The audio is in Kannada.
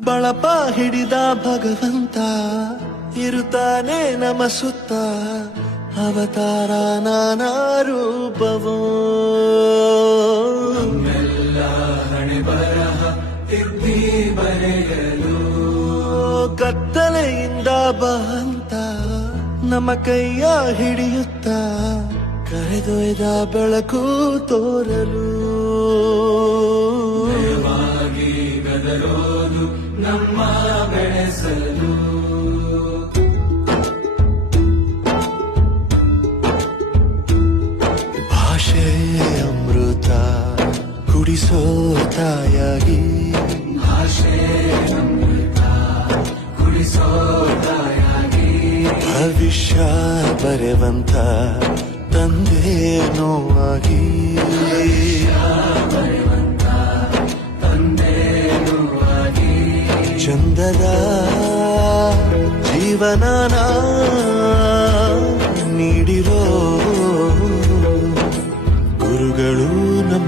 ಬಳಪ ಹಿಡಿದ ಭಗವಂತ ಇರುತ್ತಾನೆ ನಮ ಸುತ್ತ ಅವತಾರ ನಾನಾ ರೂಪವೋ ಹಣೆ ಬರಹ ತಿದ್ದಿ ಬರೆಯಲು ಕತ್ತಲೆಯಿಂದ ಬಂತ ನಮ್ಮ ಕೈಯ ಹಿಡಿಯುತ್ತ ಕರೆದೊಯ್ದ ಬೆಳಕು ತೋರಲು ವಾಗಿ ಗದರೋದು ನಮ್ಮ ಬೆಳೆಸಲು ಭಾಷೆ ಅಮೃತ ಕುಡಿಸೋ ತಾಯಾಗಿ ಭಾಷೆ ಅಮೃತ ಕುಡಿಸೋ ತಾಯಾಗಿ ಭವಿಷ್ಯ ಬರೆವಂತ ತಂದೆ ನೋವಾಗಿ ಬರೆವಂತ ತಂದೆನುವಾಗಿ ಚಂದದ ಜೀವನ